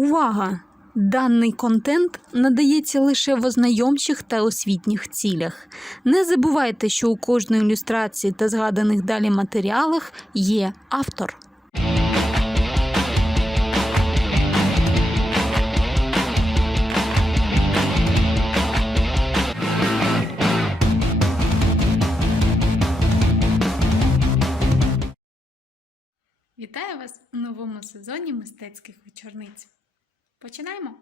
Увага! Даний контент надається лише в ознайомчих та освітніх цілях. Не забувайте, що у кожної ілюстрації та згаданих далі матеріалах є автор. Вітаю вас у новому сезоні мистецьких вечорниць. Починаємо!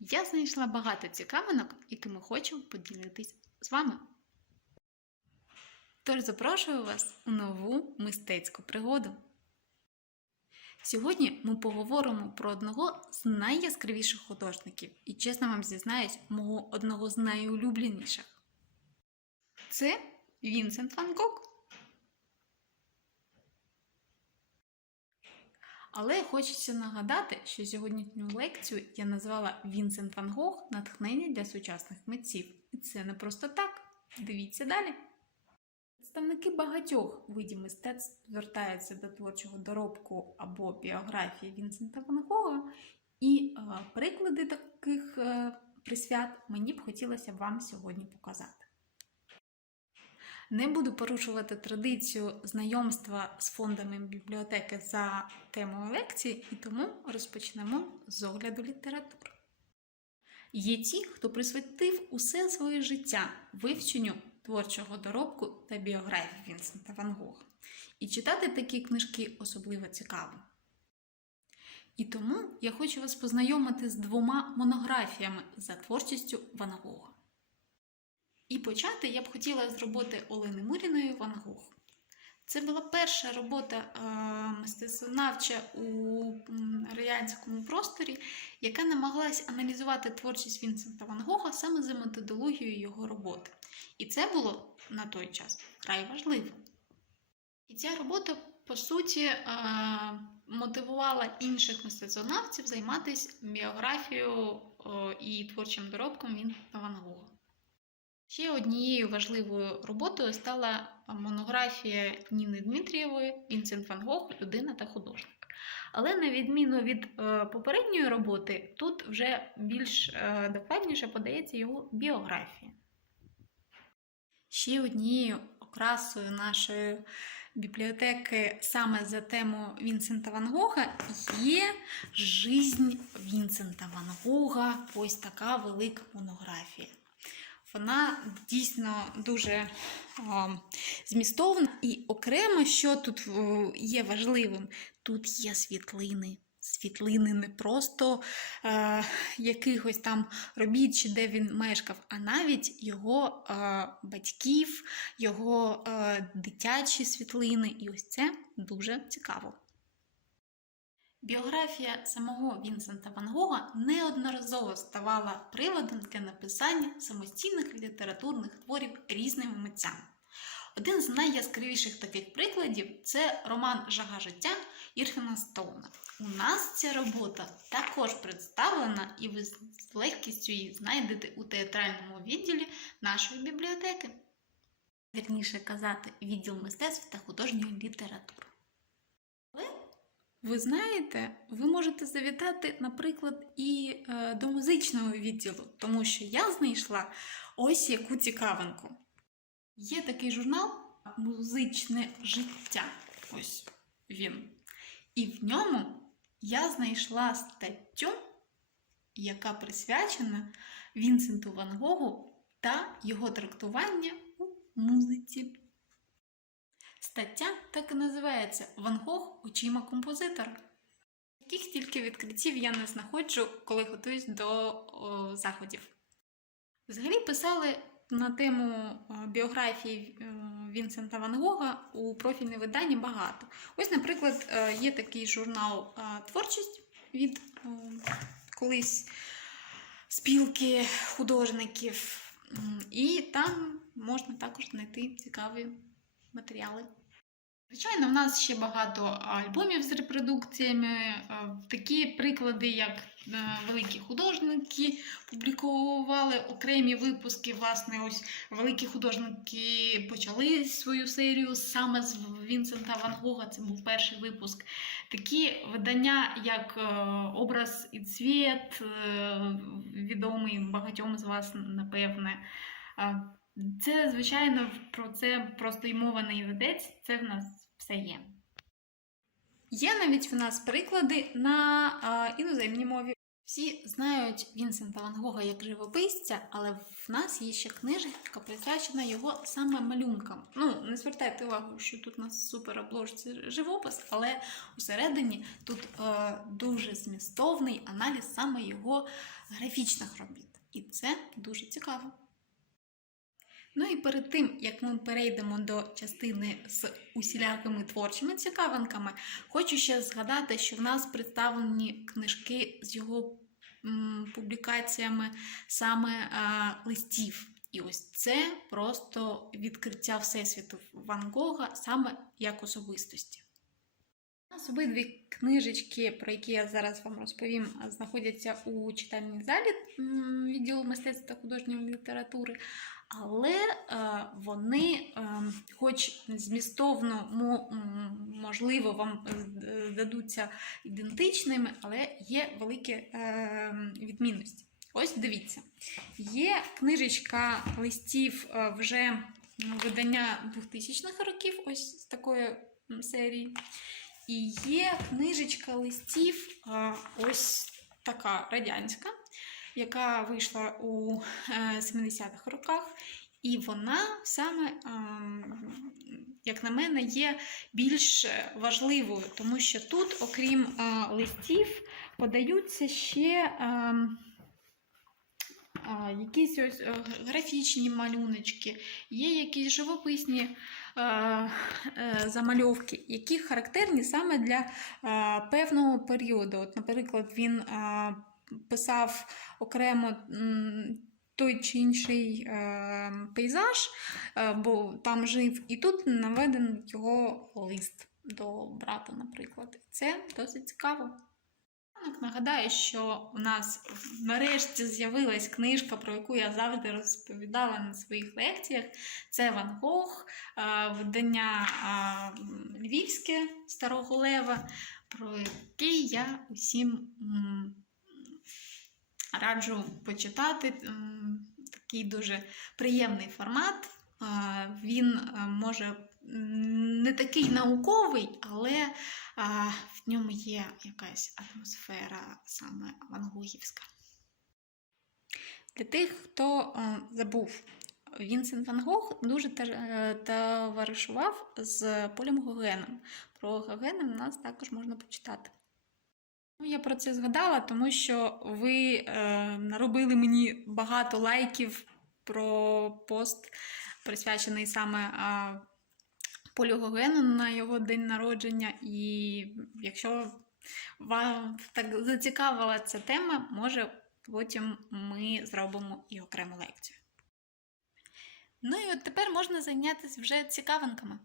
Я знайшла багато цікавинок, якими хочу поділитись з вами. Тож запрошую вас у нову мистецьку пригоду. Сьогодні ми поговоримо про одного з найяскравіших художників і, чесно вам зізнаюсь, мого одного з найулюбленіших. Це Вінсент Ван Гог. Але хочеться нагадати, що сьогоднішню лекцію я назвала Вінсент Ван Гог натхнення для сучасних митців. І це не просто так. Дивіться далі. Представники багатьох видів мистецтв звертаються до творчого доробку або біографії Вінсента Ван Гога, і е, приклади таких е, присвят мені б хотілося вам сьогодні показати. Не буду порушувати традицію знайомства з фондами бібліотеки за темою лекції, і тому розпочнемо з огляду літератури. Є ті, хто присвятив усе своє життя вивченню творчого доробку та біографії Вінсента Ван Гога. І читати такі книжки особливо цікаво. І тому я хочу вас познайомити з двома монографіями за творчістю Ван Гога. І почати я б хотіла з роботи Олени Муріної Ван Гог. Це була перша робота е, мистецтвознавча у радянському просторі, яка намагалась аналізувати творчість Вінсента Ван Гога саме за методологією його роботи. І це було на той час вкрай важливо. І ця робота, по суті, е, мотивувала інших мистецтвознавців займатися біографією е, і творчим доробком Вінсента Ван Гога. Ще однією важливою роботою стала монографія Ніни Дмитрієвої Вінсент Ван Гог Людина та художник. Але на відміну від е, попередньої роботи, тут вже більш е, докладніше подається його біографія. Ще однією окрасою нашої бібліотеки саме за тему Вінсента Ван Гога є жизнь Вінсента Ван Гога. Ось така велика монографія. Вона дійсно дуже о, змістовна. І окремо, що тут є важливим, тут є світлини. Світлини не просто е, якихось там робіт, чи де він мешкав, а навіть його е, батьків, його е, дитячі світлини. І ось це дуже цікаво. Біографія самого Вінсента Ван Гога неодноразово ставала приводом для написання самостійних літературних творів різними митцями. Один з найяскравіших таких прикладів це роман Жага життя Ірфіна Стоуна. У нас ця робота також представлена, і ви з легкістю її знайдете у театральному відділі нашої бібліотеки. Вірніше казати, відділ мистецтв та художньої літератури. Ви знаєте, ви можете завітати, наприклад, і е, до музичного відділу, тому що я знайшла ось яку цікавинку. Є такий журнал Музичне життя. Ось він. І в ньому я знайшла статтю, яка присвячена Вінсенту Ван Гогу та його трактування у музиці. Стаття так і називається Ван Гог очима композитора. Яких тільки відкриттів я не знаходжу, коли готуюсь до о, заходів. Взагалі писали на тему біографії Вінсента Ван Гога у профільне виданні багато. Ось, наприклад, е, є такий журнал е, Творчість від о, колись спілки художників, і там можна також знайти цікаві матеріали. Звичайно, в нас ще багато альбомів з репродукціями. Е, Такі приклади, як е, великі художники публікували окремі випуски. Власне, ось великі художники почали свою серію саме з Вінсента Ван Гога. Це був перший випуск. Такі видання, як е, Образ і цвіт, відомий багатьом з вас, напевне. Це, звичайно, про це просто й мова не йдеться, це в нас все є. Є навіть в нас приклади на а, іноземній мові. Всі знають Вінсента Ван Гога як живописця, але в нас є ще книжка, присвячена його саме малюнкам. Ну, не звертайте увагу, що тут у нас супер обложці живопис, але усередині тут е, дуже змістовний аналіз саме його графічних робіт. І це дуже цікаво. Ну і перед тим, як ми перейдемо до частини з усілякими творчими цікавинками, хочу ще згадати, що в нас представлені книжки з його публікаціями саме е, листів. І ось це просто відкриття Всесвіту Ван Гога саме як особистості. У нас обидві книжечки, про які я зараз вам розповім, знаходяться у читальній залі відділу мистецтва та художньої літератури. Але е, вони, е, хоч змістовно, мо- можливо, вам е, здадуться ідентичними, але є великі відмінності. Ось дивіться, є книжечка листів вже видання 2000-х років, ось з такої серії. І є книжечка листів, ось така радянська, яка вийшла у е, 70-х роках. І вона саме, ем, як на мене, є більш важливою, тому що тут, окрім е, листів, подаються ще якісь ось е, графічні малюночки, є якісь живописні е, е, замальовки, які характерні саме для е, певного періоду. От, наприклад, він е, писав окремо. той чи інший е, пейзаж, е, бо там жив, і тут наведений його лист до брата, наприклад. Це досить цікаво. Нагадаю, що у нас нарешті з'явилась книжка, про яку я завжди розповідала на своїх лекціях. Це Ван Гог, е, видання Львівське Старого Лева, про який я усім раджу почитати. Такий дуже приємний формат. Він е, може не такий науковий, але в ньому є якась атмосфера саме вангогівська. Для тих, хто е, забув, Вінсент Ван Гог дуже е, товаришував з Полем Гогеном. Про Гогена в нас також можна почитати. Ну, я про це згадала, тому що ви е, наробили мені багато лайків про пост, присвячений саме е, Полю Гогену на його день народження. І якщо вам так зацікавила ця тема, може потім ми зробимо і окрему лекцію. Ну і от тепер можна зайнятися вже цікавинками.